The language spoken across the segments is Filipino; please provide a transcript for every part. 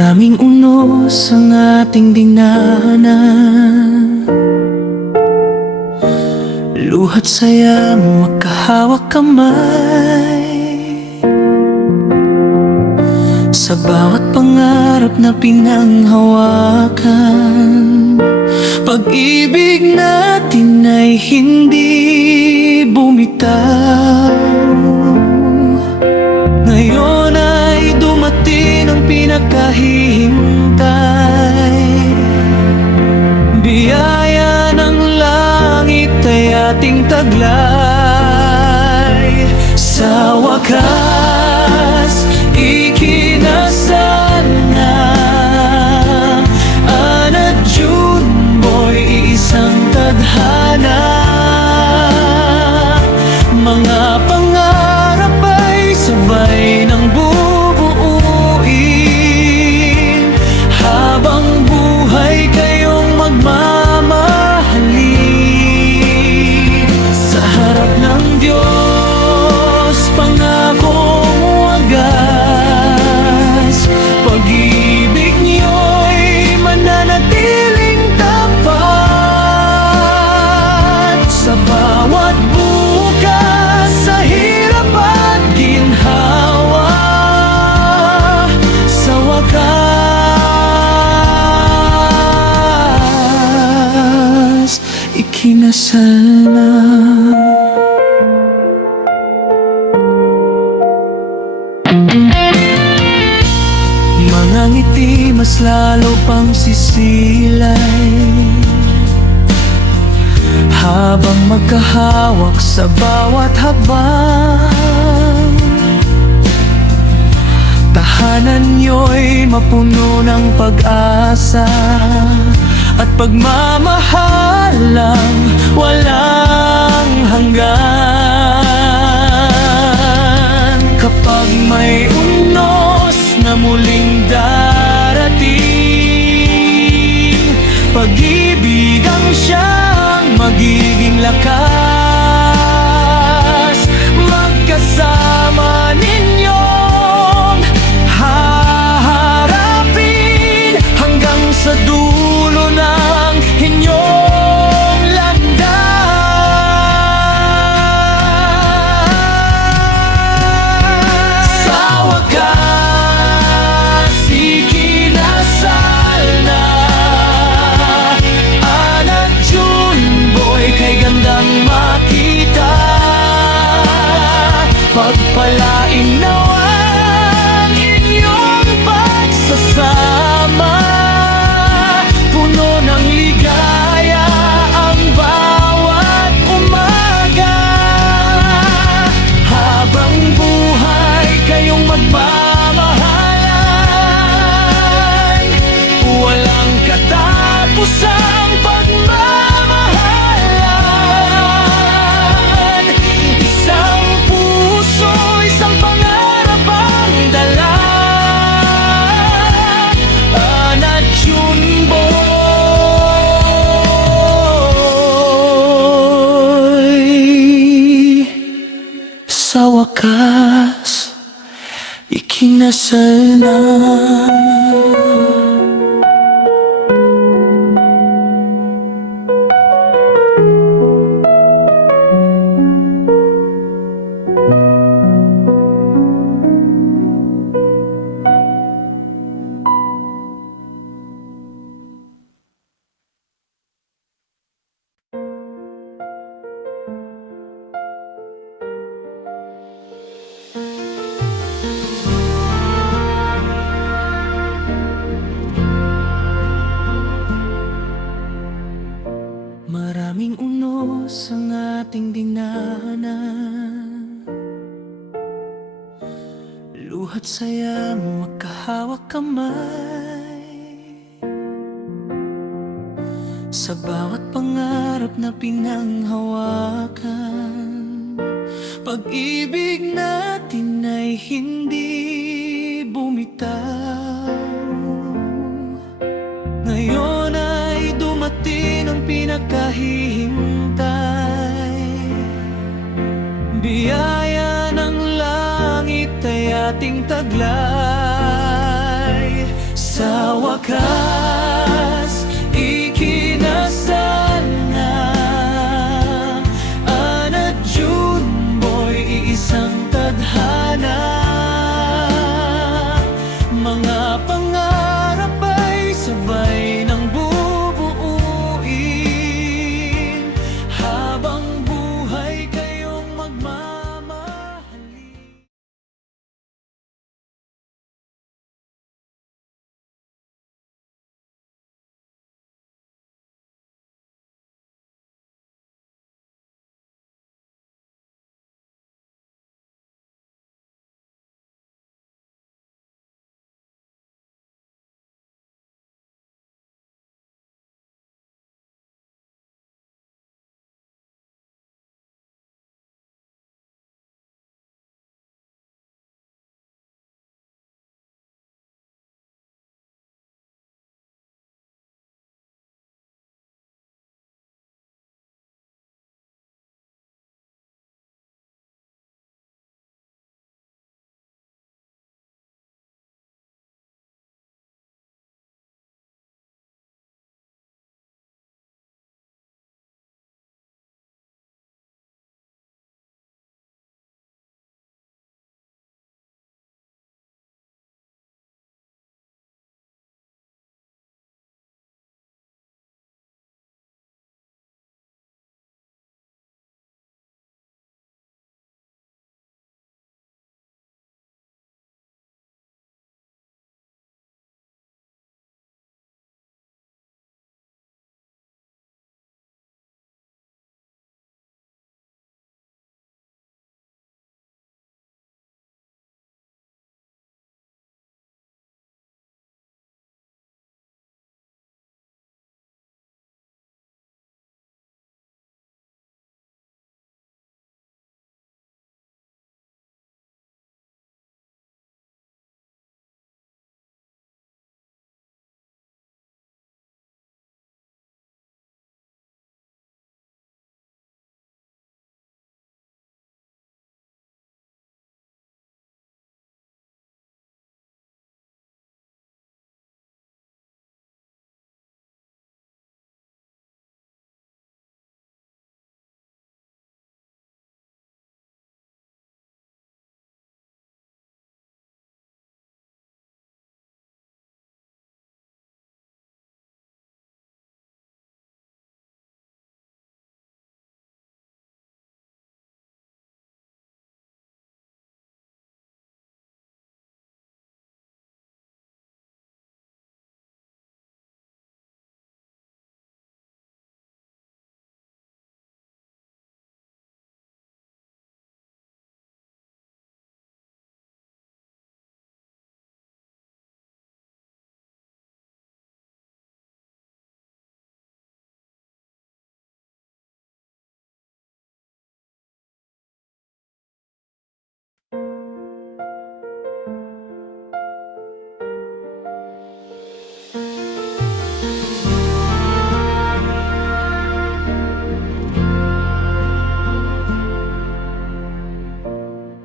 Maraming unos ang ating dinaanan, luha't saya magkahawak kamay. Sa bawat pangarap na pinanghawakan, pag-ibig natin ay hindi bumitaw. Ngayon ay dumating ang pinakahihintay, biyaya ng langit ay ating taglay. Sa wakas, ikinasal na Ana Junboy, isang tadhana. Mga pangarap ay sabay ng bubuuin, habang buhay kayong magmamahalin. Sa harap ng Diyos, pangakong wagas, pag-ibig niyo'y mananatiling tapat. Sa bawat bukas, sa hirap at ginhawa, sa wakas, ikinasal na. Mga ngiti mas lalo pang sisilay, habang magkahawak sa bawat hakbang. Tahanan niyo'y mapuno ng pag-asa at pagmamahalang walang hanggan. Kapag may unos na muling darating, pag-ibig ang siyang magiging lakas. Magkasama ninyong haharapin hanggang sa dulo ng inyong landas. Sa wakas, ikinasal na Ana Junboy, kay gandang makita. Pagpalain nawa ang inyong pagsasama, puno ng ligaya ang bawat umaga. Habang buhay kayong magmamahalan, walang katapusang pagmamahalan. Isang puso, isang pangarap ang dala. Ana Junboy, sa wakas, ikinasal na. Maraming unos ang ating dinaanan, luha't saya magkahawak kamay. Sa bawat pangarap na pinanghawakan, pag-ibig natin ay hindi bumitaw. Ngayon ay dumating ang pinakahihintay, biyaya ng langit ay ating taglay. Sa wakas, ikinasal na Ana Juneboy, iisang tadhana. Mga pangarap ay sabay ng bubuuin, habang buhay kayong magmamahalin.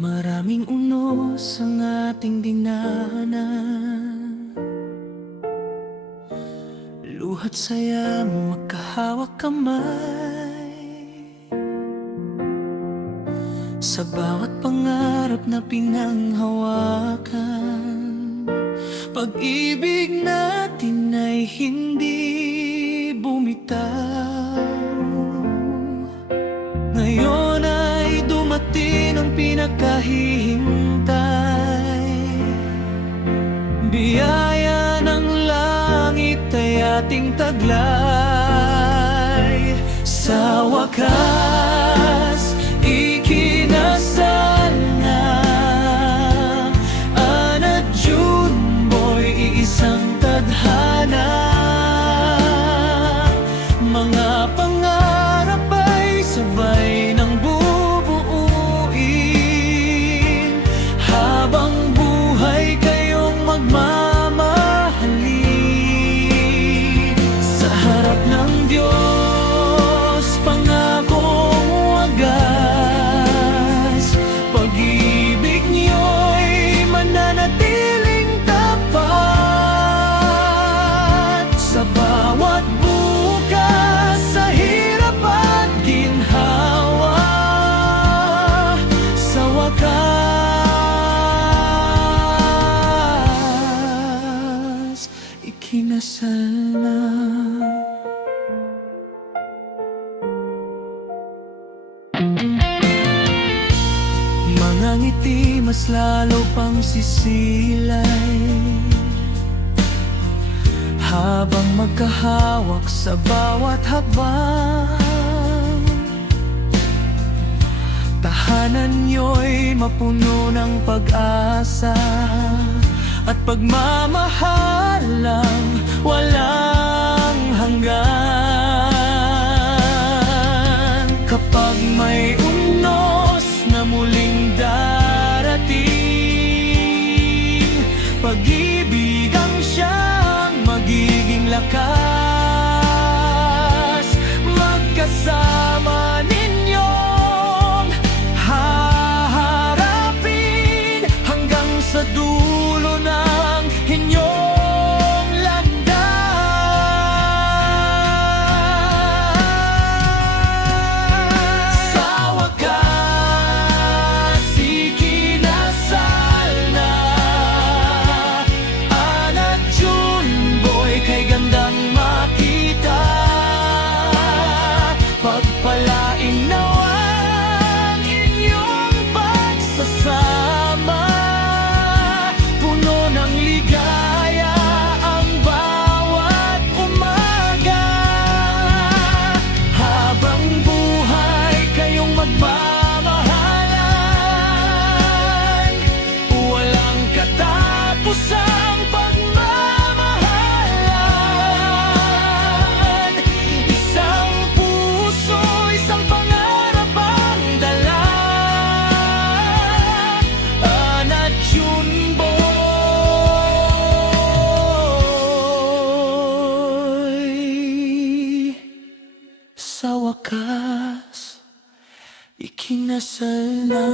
Maraming unos ang ating dinaanan, luhat saya magkahawak kamay. Sa bawat pangarap na pinanghawakan, pag-ibig natin ay hindi bumitaw. Ngayon ay dumating ang pinakahihintay, biyaya ng langit ay ating taglay. Sa wakas, ikinasal na Ana Juneboy, iisang tadhana. Mga pangarap ay sabay ng bubuuin, habang buhay kayong magmamahalin. Sa harap ng Diyos, pangakong wagas, pag-ibig niyo'y mananatiling tapat. ikinasal na. Mga ngiti mas lalo pang sisilay habang magkahawak sa bawat hakbang. Tahanan niyo'y mapuno ng pag-asa at pagmamahalang walang hanggan. Kapag may unos na muling darating, pag-ibig ang siyang magiging lakas. Magkasama ninyong haharapin hanggang sa dulo ng inyong landas. Sa wakas, ikinasal na. Ana Junboy, kay gandang makita. Pagpalain nawa ang inyong pagsasama. Puno ng ligaya ang bawat umaga. Habang buhay kayong magmamahalan, walang katapusang pagmamahalan. Isang puso, isang pangarap ang dala. Ana Junboy, sa wakas, ikinasal na.